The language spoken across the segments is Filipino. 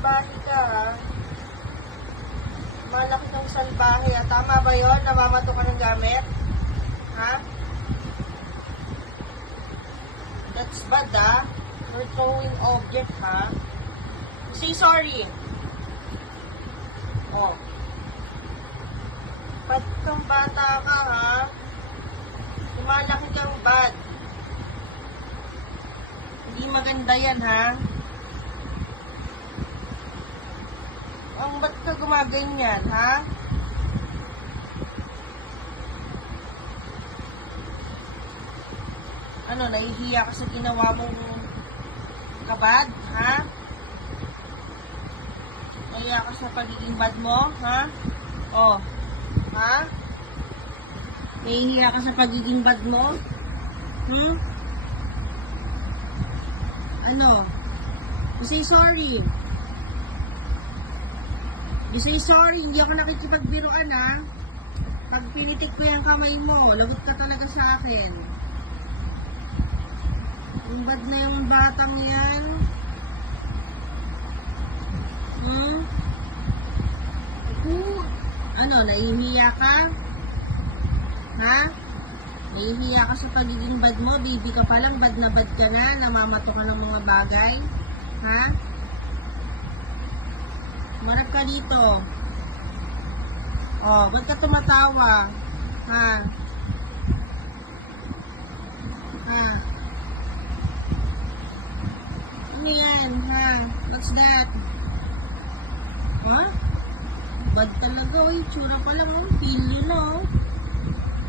salbahe ka, ha? Malaki kang salbahe, ha? Tama ba yun? Namamato ka ng gamit? Ha? That's bad, ha? You're throwing object, ha? Say sorry. Oh. Ba't kang bata ka, ha? Lumalaki kang bad. Hindi maganda yan, ha? Ang ba't ka gumaganyan, ha? Ano, nahihiya ka sa ginawa mong kabad, ha? Nahihiya ka sa pagiging bad mo, ha? Oh, ha? Nahihiya ka sa pagiging bad mo? Ano? You say sorry. You say sorry, hindi ako nakikipagbiruan, ha? Pag pinitik ko yung kamay mo, lagot ka talaga sa akin. Ang bad na yung batang yan. Ano, nahihiya ka? Ha? Nahihiya ka sa pagiging bad mo? Baby ka pa lang, bad na bad ka na, namamato ka ng mga bagay? Ha? Marap ka dito. Oh, ba't ka tumatawa? Ha? Ha? Ano yan? Ha? What's that? Ha? Bad talaga, oh. Tsura pa lang, oh. Pilo na,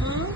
oh.